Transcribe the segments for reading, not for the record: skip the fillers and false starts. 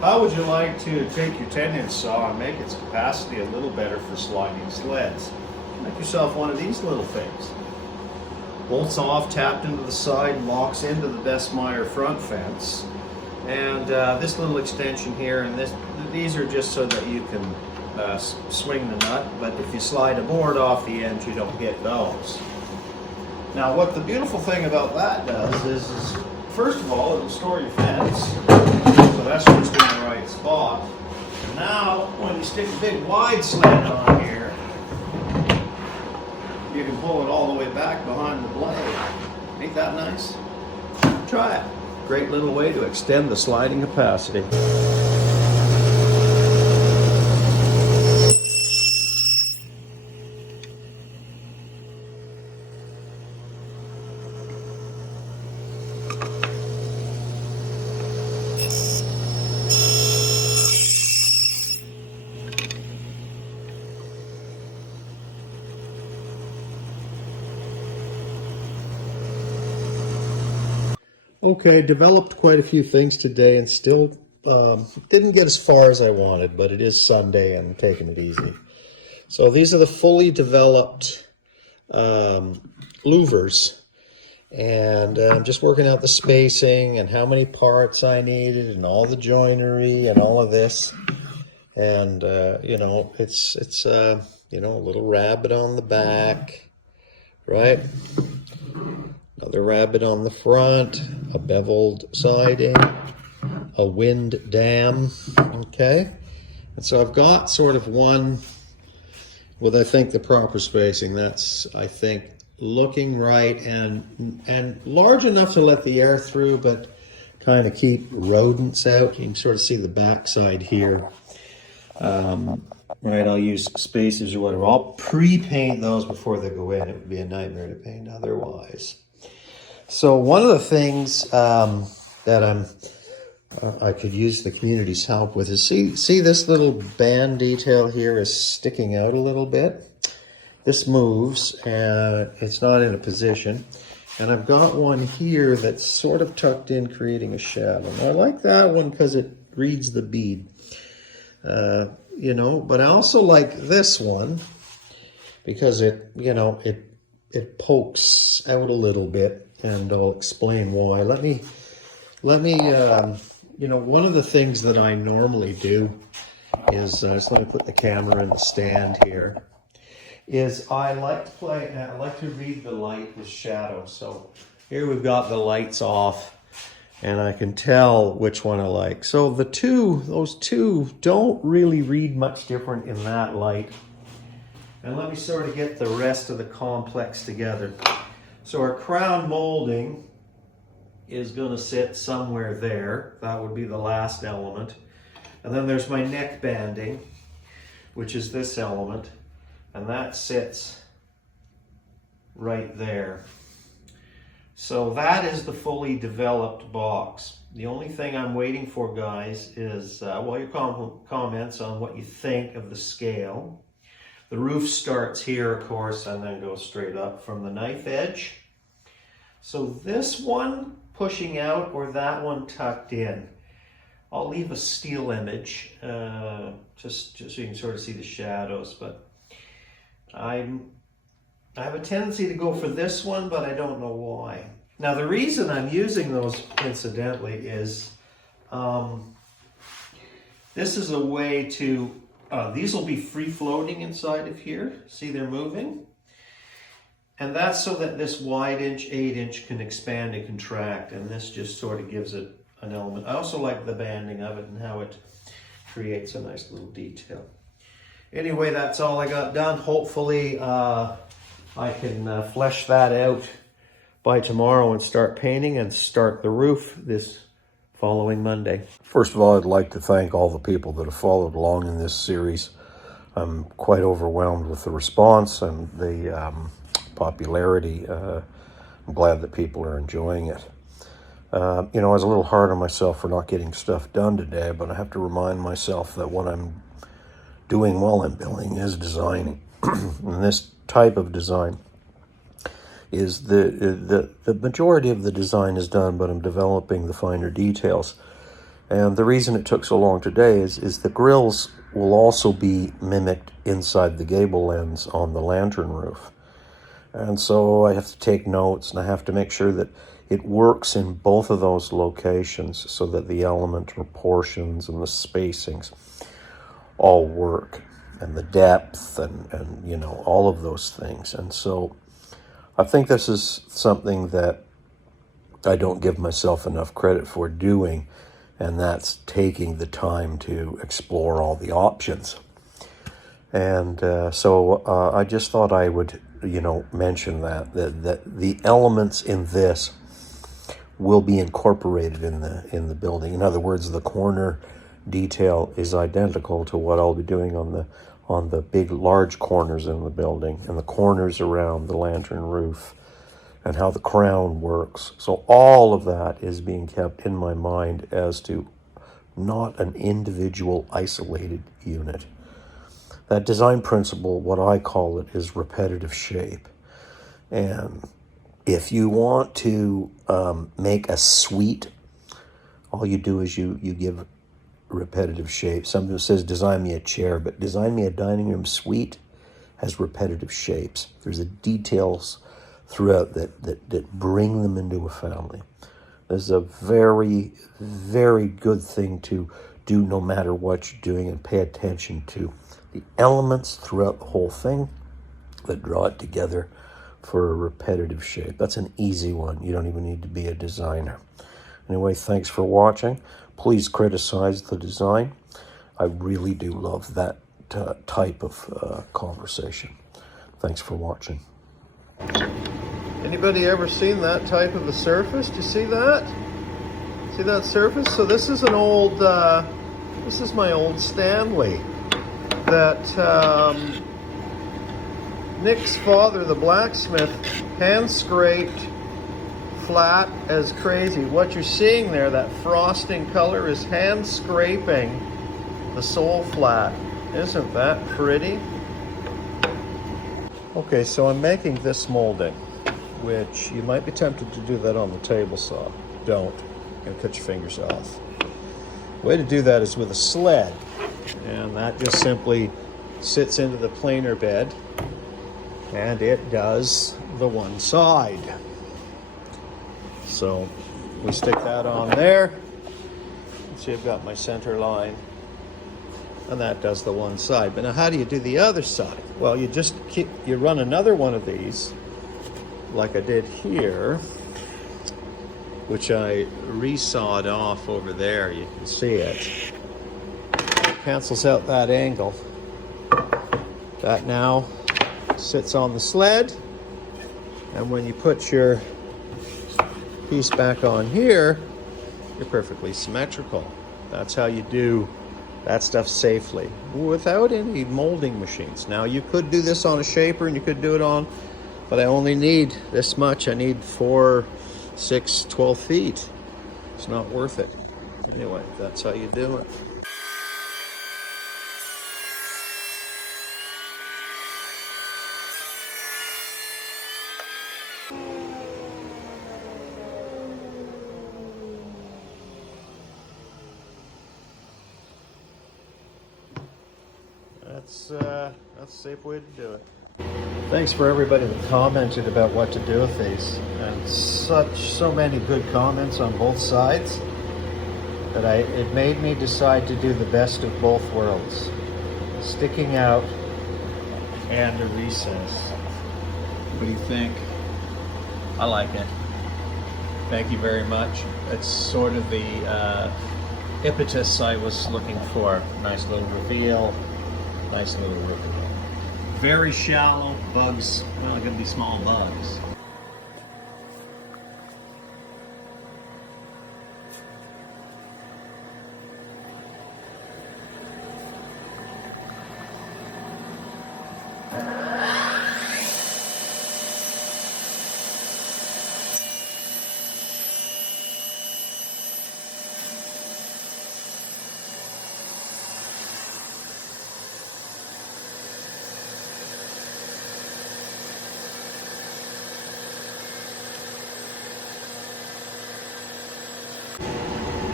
How would you like to take your 10-inch saw and make its capacity a little better for sliding sleds? Make yourself one of these little things. Bolts off, tapped into the side, and locks into the Best-Meyer front fence. And this little extension here, and these are just so that you can swing the nut, but if you slide a board off the end, you don't get those. Now, what the beautiful thing about that does is first of all, it'll store your fence, so that's just in the right spot. And now, when you stick a big wide sled on here, you can pull it all the way back behind the blade. Ain't that nice? Try it. Great little way to extend the sliding capacity. Okay, developed quite a few things today and still didn't get as far as I wanted, but it is Sunday and I'm taking it easy. So these are the fully developed louvers, and I'm just working out the spacing and how many parts I needed and all the joinery and all of this. And you know, it's you know, a little rabbit on the back, right? Another rabbit on the front, a beveled siding, a wind dam, okay? And so I've got sort of one with, I think, the proper spacing. That's, I think, looking right and large enough to let the air through, but kind of keep rodents out. You can sort of see the backside here. Right, I'll use spacers or whatever. I'll pre-paint those before they go in. It would be a nightmare to paint otherwise. So one of the things that I could use the community's help with is, see this little band detail here is sticking out a little bit. This moves and it's not in a position. And I've got one here that's sort of tucked in, creating a shadow. And I like that one because it reads the bead. You know, but I also like this one because it, you know, it pokes out a little bit. And I'll explain why. Let me, you know, one of the things that I normally do is, just let me put the camera in the stand here, is I like to read the light with shadow. So here we've got the lights off and I can tell which one I like. So those two don't really read much different in that light. And let me sort of get the rest of the complex together. So our crown molding is going to sit somewhere there. That would be the last element. And then there's my neck banding, which is this element. And that sits right there. So that is the fully developed box. The only thing I'm waiting for, guys, is well, your comments on what you think of the scale. The roof starts here, of course, and then goes straight up from the knife edge. So this one pushing out or that one tucked in. I'll leave a steel image just so you can sort of see the shadows, but I have a tendency to go for this one, but I don't know why. Now the reason I'm using those, incidentally, is this is a way to, these will be free floating inside of here. See, they're moving. And that's so that this wide inch, 8-inch can expand and contract, and this just sort of gives it an element. I also like the banding of it and how it creates a nice little detail. Anyway, that's all I got done. Hopefully I can flesh that out by tomorrow and start painting and start the roof this following Monday. First of all, I'd like to thank all the people that have followed along in this series. I'm quite overwhelmed with the response and the popularity. I'm glad that people are enjoying it. You know, I was a little hard on myself for not getting stuff done today, but I have to remind myself that what I'm doing while I'm building is designing. And this type of design is the majority of the design is done, but I'm developing the finer details. And the reason it took so long today is the grills will also be mimicked inside the gable ends on the lantern roof. And so I have to take notes, and I have to make sure that it works in both of those locations so that the element proportions and the spacings all work, and the depth and you know, all of those things. And so I think this is something that I don't give myself enough credit for doing, and that's taking the time to explore all the options. And so I just thought I would, you know, mention that the elements in this will be incorporated in the building. In other words, the corner detail is identical to what I'll be doing on the big, large corners in the building, and the corners around the lantern roof, and how the crown works. So all of that is being kept in my mind as to not an individual isolated unit. That design principle, what I call it, is repetitive shape. And if you want to make a suite, all you do is you give repetitive shape. Somebody says, design me a chair, but design me a dining room suite has repetitive shapes. There's the details throughout that bring them into a family. This is a very, very good thing to do no matter what you're doing, and pay attention to the elements throughout the whole thing that draw it together for a repetitive shape. That's an easy one. You don't even need to be a designer. Anyway, thanks for watching. Please criticize the design. I really do love that type of conversation. Thanks for watching. Anybody ever seen that type of a surface? Do you see that? See that surface? So this is an old, this is my old Stanley that Nick's father, the blacksmith, hand scraped flat as crazy. What you're seeing there, that frosting color, is hand scraping the sole flat. Isn't that pretty? Okay, so I'm making this molding, which you might be tempted to do that on the table saw. Don't. You're gonna cut your fingers off. The way to do that is with a sled, and that just simply sits into the planer bed, and it does the one side. So we stick that on there. See, I've got my center line, and that does the one side. But now how do you do the other side? Well, you run another one of these, like I did here, which I resawed off over there. You can see it. Cancels out that angle. That now sits on the sled, and when you put your piece back on here, you're perfectly symmetrical. That's how you do that stuff safely without any molding machines. Now, you could do this on a shaper, and you could do it on, but I only need this much. I need 4, 6, 12 feet. It's not worth it. Anyway, that's how you do it. That's a safe way to do it. Thanks for everybody that commented about what to do with these, and so many good comments on both sides that it made me decide to do the best of both worlds, sticking out and a recess. What do you think? I like it. Thank you very much. It's sort of the impetus I was looking for. Nice little reveal. Nice little reveal. Very shallow bugs. Well, they're going to be small bugs.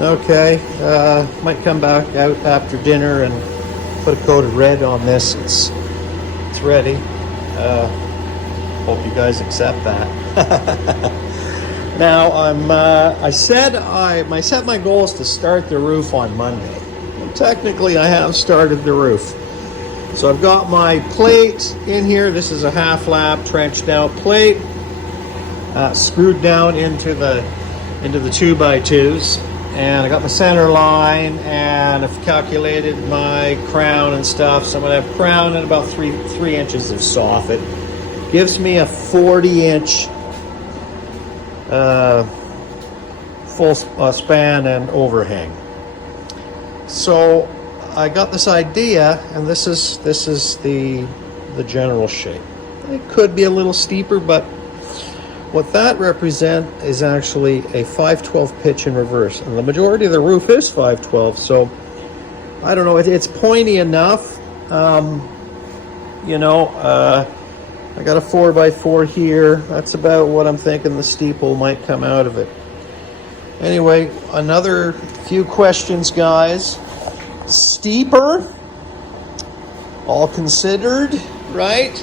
Okay, might come back out after dinner and put a coat of red on this. It's ready. Hope you guys accept that. Now I set my goal is to start the roof on Monday. And technically, I have started the roof. So I've got my plate in here. This is a half lap trenched out plate, screwed down into the 2x2s, and I got my center line, and I've calculated my crown and stuff. So I'm gonna have crown and about three inches of soffit. Gives me a 40-inch full span and overhang. So I got this idea, and this is the general shape. It could be a little steeper, but what that represents is actually a 5/12 pitch in reverse, and the majority of the roof is 5/12. So I don't know. It's pointy enough. I got a 4x4 here. That's about what I'm thinking the steeple might come out of it. Anyway, another few questions, guys. Steeper, all considered, right?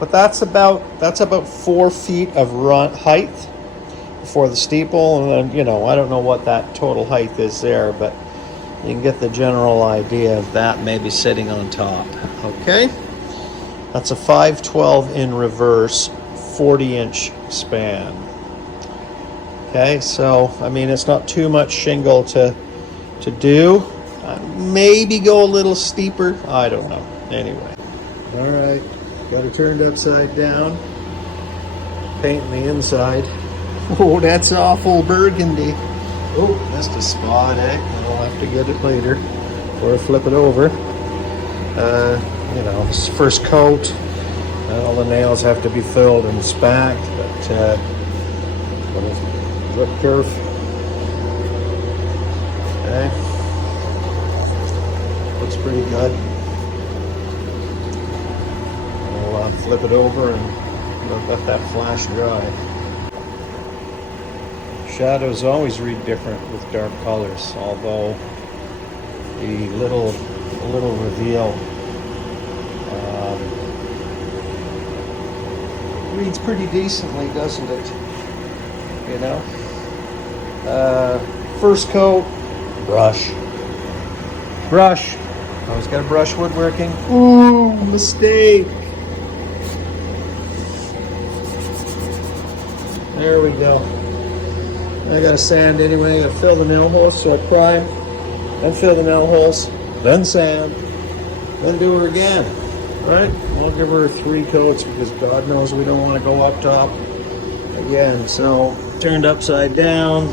But that's about 4 feet of height for the steeple, and then, I don't know what that total height is there, but you can get the general idea of that maybe sitting on top. Okay, that's a 5/12 in reverse, 40-inch span. Okay, so I mean, it's not too much shingle to do. Maybe go a little steeper. I don't know. Anyway, all right, got it turned upside down. Painting the inside. Oh, that's awful burgundy. Oh, missed a spot, eh? I'll have to get it later or flip it over. This first coat, all the nails have to be filled and spacked, but look careful. Okay, looks pretty good. I'll flip it over and let that flash dry. Shadows always read different with dark colors, although the little reveal reads pretty decently, doesn't it? First coat, brush. Always got a brush woodworking. Ooh, mistake. There we go. I got to sand anyway. I got to fill the nail holes, so I prime, then fill the nail holes, then sand, then do her again. Right? I'll give her 3 coats because God knows we don't want to go up top again. So turned upside down.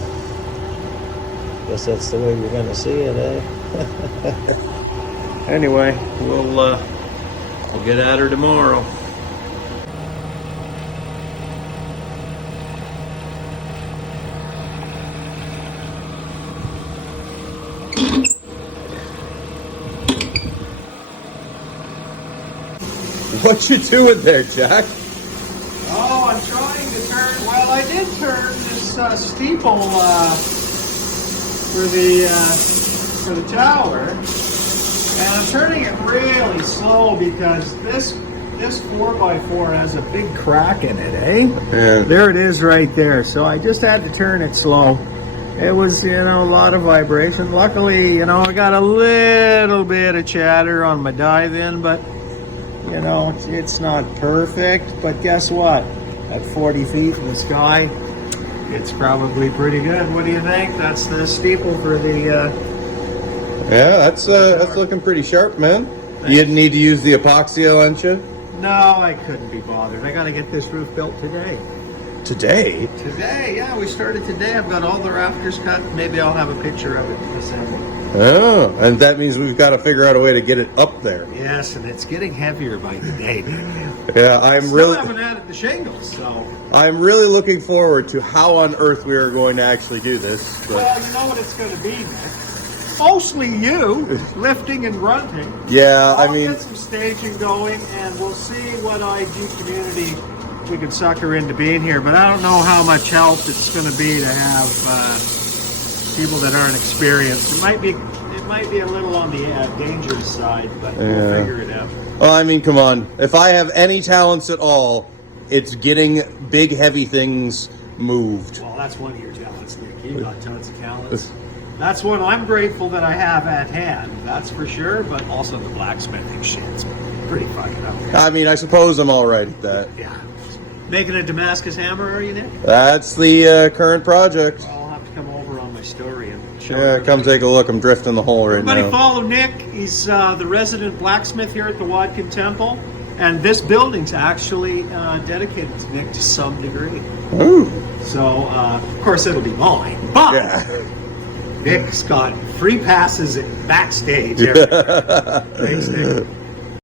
Guess that's the way we're going to see it, eh? Anyway, we'll get at her tomorrow. What you doing there, Jack? Oh, I'm trying to turn. Well, I did turn this steeple for the tower, and I'm turning it really slow because this 4x4 has a big crack in it, eh? Yeah. There it is, right there. So I just had to turn it slow. It was, a lot of vibration. Luckily, I got a little bit of chatter on my dive in, but. It's not perfect, but guess what? At 40 feet in the sky, it's probably pretty good. What do you think? That's the steeple for the... Yeah, that's looking pretty sharp, man. You didn't need to use the epoxy, aren't you? No, I couldn't be bothered. I got to get this roof built today. Today? Today, yeah, we started today. I've got all the rafters cut. Maybe I'll have a picture of it assembled. Oh, and that means we've got to figure out a way to get it up there. Yes, and it's getting heavier by the day. Yeah, Still haven't added the shingles, so... I'm really looking forward to how on earth we are going to actually do this. But... Well, you know what it's going to be, Nick? Mostly you, lifting and grunting. Yeah, I'll get some staging going, and we'll see what IG community we can sucker into being here, but I don't know how much help it's going to be to have people that aren't experienced. It might be a little on the dangerous side, but we'll figure it out. Well, I mean, come on. If I have any talents at all, it's getting big, heavy things moved. Well, that's one of your talents, Nick. You've got tons of talents. That's one I'm grateful that I have at hand, that's for sure, but also the blacksmithing shit's pretty fucking up there. I mean, I suppose I'm all right at that. Yeah. Making a Damascus hammer, are you, Nick? That's the current project. Well, I'll have to come over on my story and show Yeah, come take a look. I'm drifting the hole right Everybody now. follow Nick. He's the resident blacksmith here at the Wadkin Temple. And this building's actually dedicated to Nick to some degree. Ooh. So, of course, it'll be mine. But Yeah. Nick's got free passes backstage. Thanks, Nick.